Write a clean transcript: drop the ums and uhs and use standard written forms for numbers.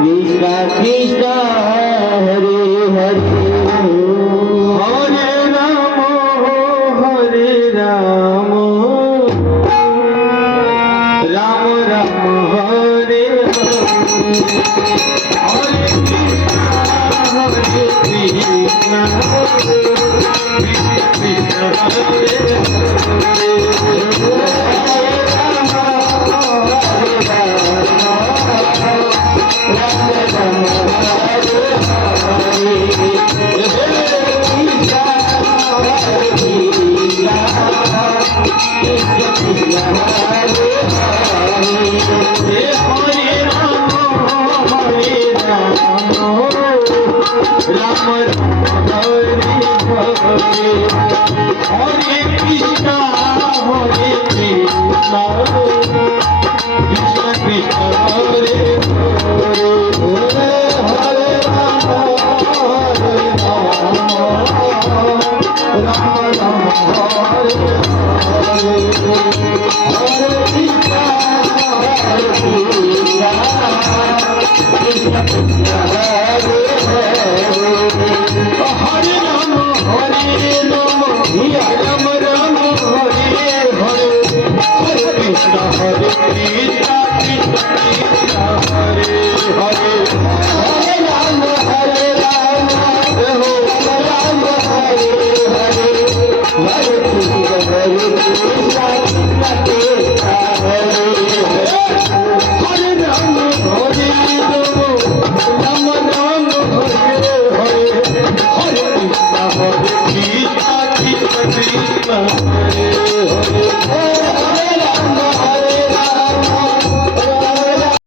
Krishna Krishna Hare Hare Hare Rama Hare Rama Rama Rama Hare Hare Hare Krishna Krishna Hare Ram Ram Hare Hare Hare